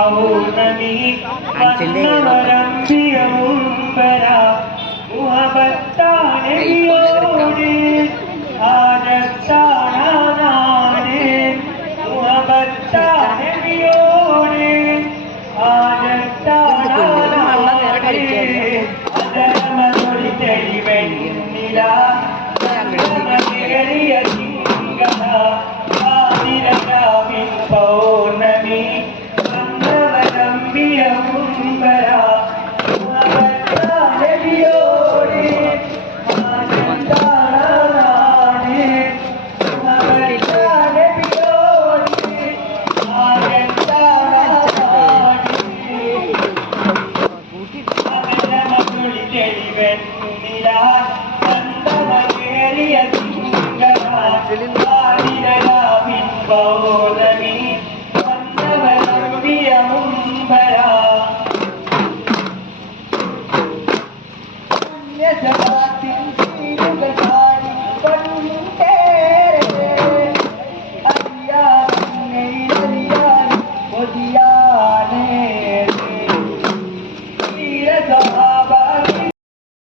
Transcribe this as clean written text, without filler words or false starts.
പൗർണമി വന്നവരമ്പിയമുമ്പര മുഹബത്താനയോട് ആജത്താനാണ് മുഹബത്താനയോട് ആജത്താനാണ് അതരമതൊരു തെളിവെണ്ണില േറിയ തിങ്കള ആതിരകാവിൻ പൗർണമി വന്നവരമ്പിയ മുമ്പര മുഹബത്താനയോട് ആജത്താനാണ് മുഹബത്താനയോട് ആജത്താനാണ് അതരമതൊരു തെളിവെണ്ണില േറിയ തിങ്കള ആതിരകാവിൻ പൗർണമി വന്നവരമ്പിയ മുമ്പര പുണ്യജപാത്തിൻ